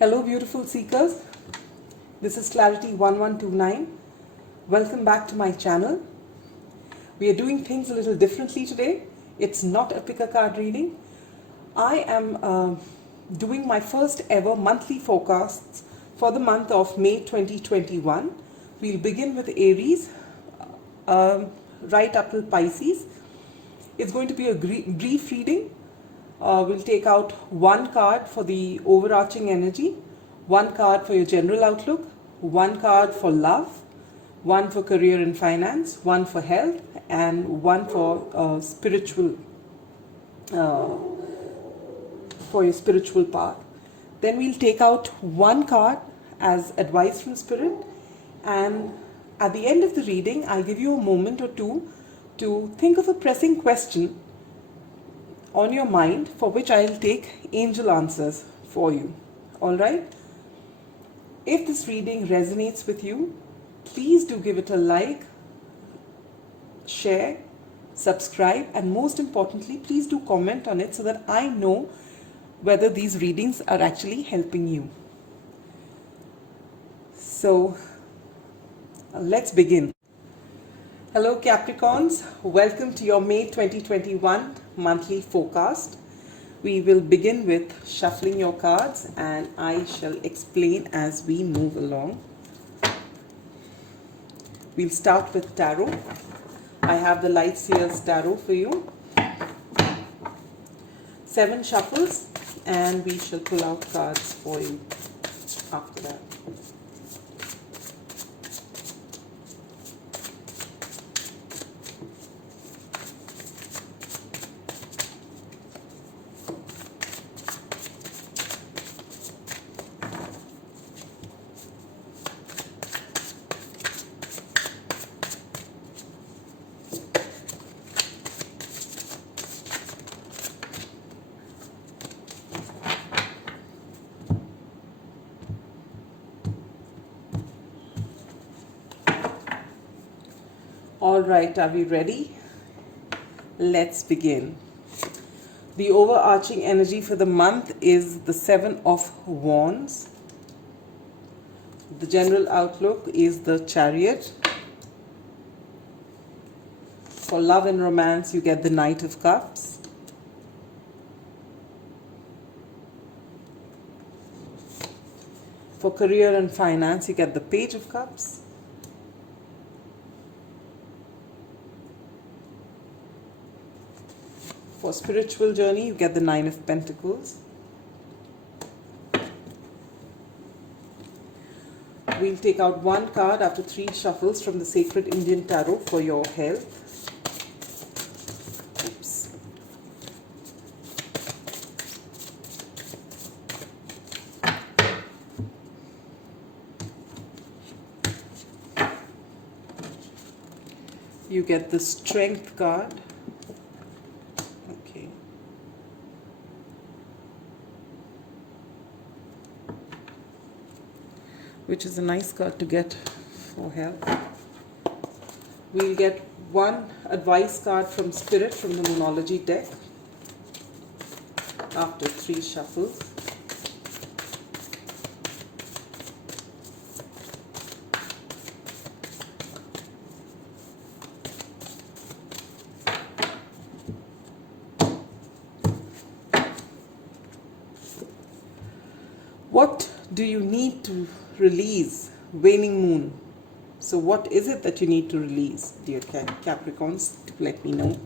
Hello, beautiful seekers. This is Clarity 1129. Welcome back to my channel. We are doing things a little differently today. It's not a pick a card reading. I am doing my first ever monthly forecasts for the month of May 2021. We'll begin with Aries, right up to Pisces. It's going to be a brief reading. We'll take out one card for the overarching energy, one card for your general outlook, one card for love, one for career and finance, one for health, and one for spiritual, for your spiritual path. Then we'll take out one card as advice from spirit, and at the end of the reading, I'll give you a moment or two to think of a pressing question on your mind for which I'll take angel answers for you. Alright? If this reading resonates with you, please do give it a like, share, subscribe, and most importantly, please do comment on it so that I know whether these readings are actually helping you. So, let's begin. Hello Capricorns, welcome to your May 2021 monthly forecast. We will begin with shuffling your cards and I shall explain as we move along. We'll start with tarot. I have the Light Seers tarot for you. 7 shuffles and we shall pull out cards for you after that. Alright, are we ready? Let's begin. The overarching energy for the month is the 7 of Wands. The general outlook is the Chariot. For love and romance, you get the Knight of Cups. For career and finance, you get the Page of Cups. For spiritual journey, you get the 9 of Pentacles. We'll take out one card after 3 shuffles from the Sacred Indian Tarot for your health. Oops. You get the Strength card. Which is a nice card to get for health. We'll get one advice card from Spirit from the Moonology deck after 3 shuffles. What do you need to release? Waning moon. So what is it that you need to release, dear Capricorns? Let me know.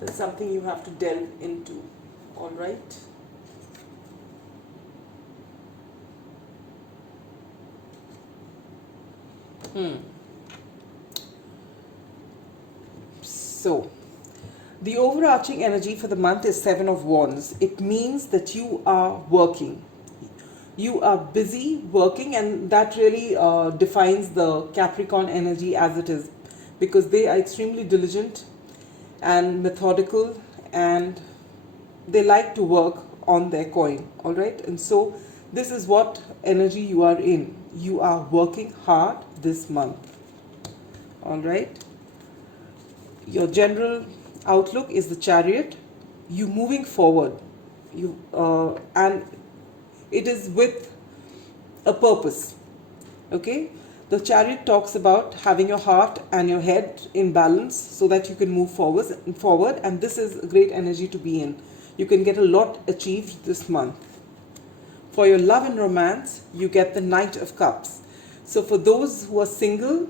There's something you have to delve into. All right. So the overarching energy for the month is 7 of Wands. It means that you are working. You are busy working, and that really defines the Capricorn energy as it is, because they are extremely diligent and methodical, and they like to work on their coin. All right, and so this is what energy you are in. You are working hard this month. All right. Your general outlook is the Chariot. You moving forward. And it is with a purpose. Okay, the Chariot talks about having your heart and your head in balance so that you can move forward, and this is a great energy to be in. You can get a lot achieved this month. For your love and romance, you get the Knight of Cups. So for those who are single,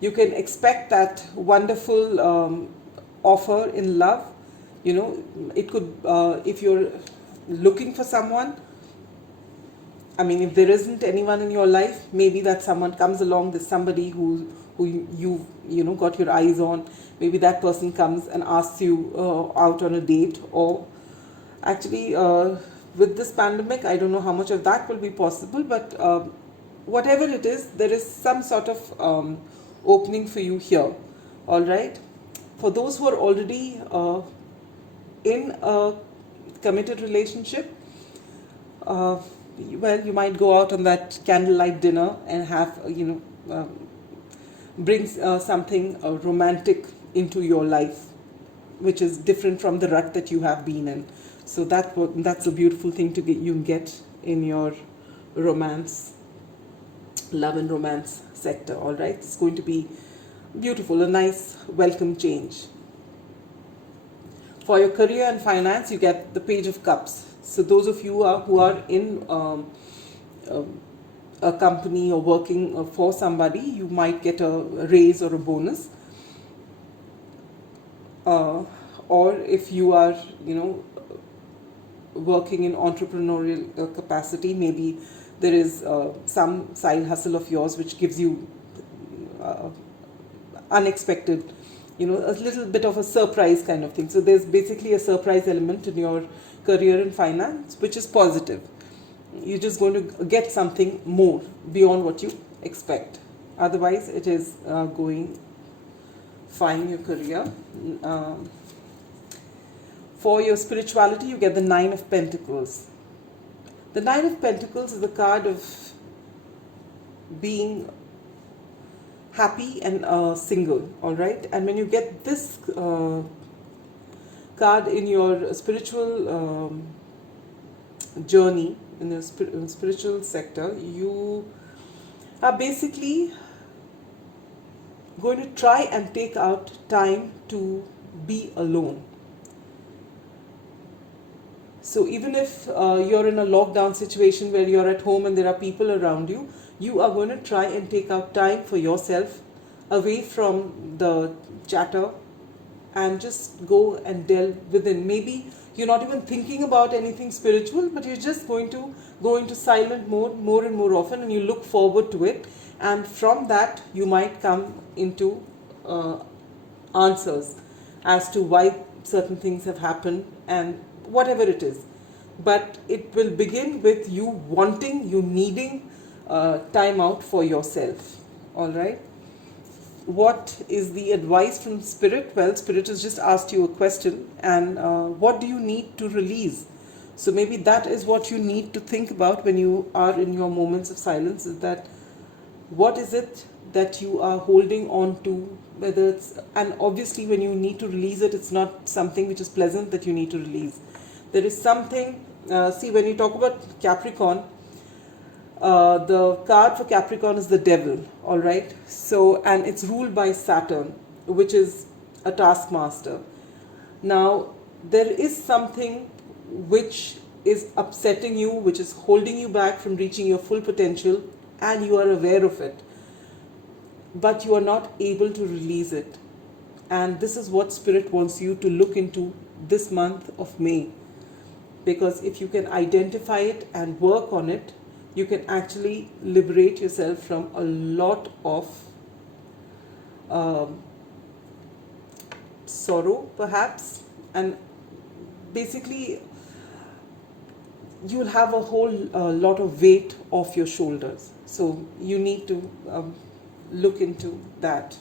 you can expect that wonderful offer in love. You know, it could, if you're looking for someone, I mean, if there isn't anyone in your life, maybe that someone comes along. There's somebody who you got your eyes on. Maybe that person comes and asks you out on a date. Or actually, with this pandemic, I don't know how much of that will be possible. But whatever it is, there is some sort of opening for you here. All right. For those who are already in a committed relationship, well, you might go out on that candlelight dinner and have, bring something romantic into your life, which is different from the rut that you have been in. So that's a beautiful thing to get in your romance, love and romance sector. All right, it's going to be beautiful, a nice welcome change. For your career and finance, you get the Page of Cups. So those of you who are in a company or working for somebody, you might get a raise or a bonus. Or if you are, working in entrepreneurial capacity, maybe there is some side hustle of yours which gives you unexpected, a little bit of a surprise kind of thing. So there's basically a surprise element in your career and finance, which is positive. You're just going to get something more beyond what you expect. Otherwise, it is going fine, your career. For your spirituality, you get the Nine of Pentacles. The Nine of Pentacles is the card of being happy and single, all right? And when you get this card in your spiritual journey, in the spiritual sector, you are basically going to try and take out time to be alone. So even if you're in a lockdown situation where you're at home and there are people around you, you are going to try and take out time for yourself, away from the chatter, and just go and delve within. Maybe you're not even thinking about anything spiritual, but you're just going to go into silent mode more and more often, and you look forward to it. And from that, you might come into answers as to why certain things have happened and whatever it is. But it will begin with you wanting, you needing time out for yourself. All right. What is the advice from Spirit? Well, Spirit has just asked you a question, and what do you need to release? So maybe that is what you need to think about when you are in your moments of silence, is that what is it that you are holding on to, whether it's, and obviously when you need to release it, it's not something which is pleasant that you need to release. There is something, see, when you talk about Capricorn, the card for Capricorn is the Devil, all right? So, and it's ruled by Saturn, which is a taskmaster. Now, there is something which is upsetting you, which is holding you back from reaching your full potential, and you are aware of it, but you are not able to release it. And this is what Spirit wants you to look into this month of May, because if you can identify it and work on it, you can actually liberate yourself from a lot of sorrow, perhaps, and basically you'll have a whole lot of weight off your shoulders. So you need to look into that.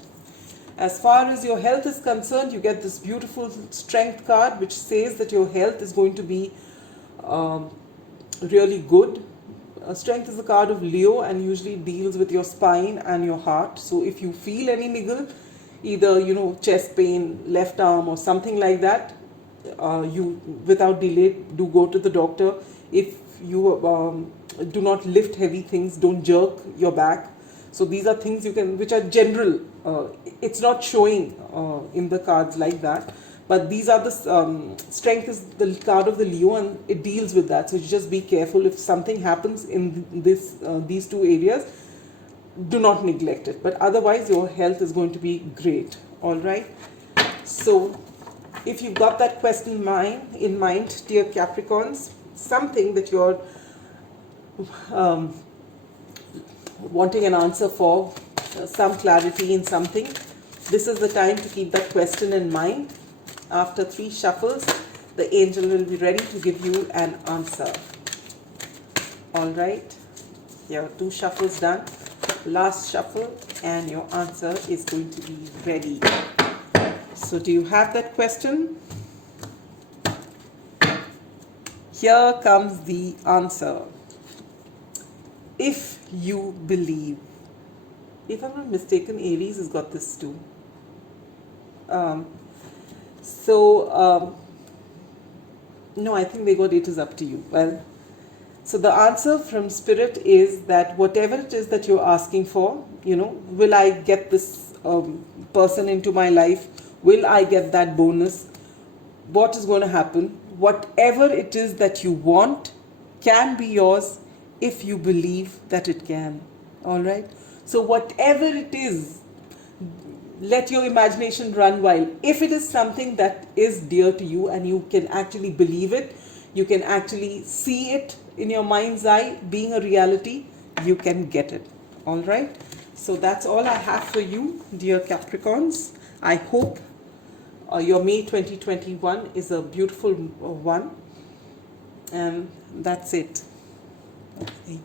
As far as your health is concerned, you get this beautiful Strength card, which says that your health is going to be really good. Strength is a card of Leo and usually deals with your spine and your heart. So if you feel any niggle, either chest pain, left arm, or something like that, you without delay do go to the doctor. if you do not lift heavy things, don't jerk your back. So these are things you can, which are general. It's not showing in the cards like that, but these are the strength is the card of the Leo, and it deals with that. So just be careful if something happens in this these two areas. Do not neglect it, but otherwise your health is going to be great. All right. So if you've got that question in mind, dear Capricorns, something that you're wanting an answer for, some clarity in something, this is the time to keep that question in mind. After 3 shuffles, the angel will be ready to give you an answer. All right, here 2 shuffles done, last shuffle, and your answer is going to be ready. So do you have that question? Here comes the answer. If you believe. If I'm not mistaken, Aries has got this too. No, I think they got it is up to you. Well, so the answer from Spirit is that whatever it is that you're asking for, will I get this person into my life? Will I get that bonus? What is going to happen? Whatever it is that you want can be yours if you believe that it can. All right? So whatever it is, let your imagination run wild. If it is something that is dear to you and you can actually believe it, you can actually see it in your mind's eye being a reality, you can get it. All right? So that's all I have for you, dear Capricorns. I hope your May 2021 is a beautiful one. And that's it. Okay.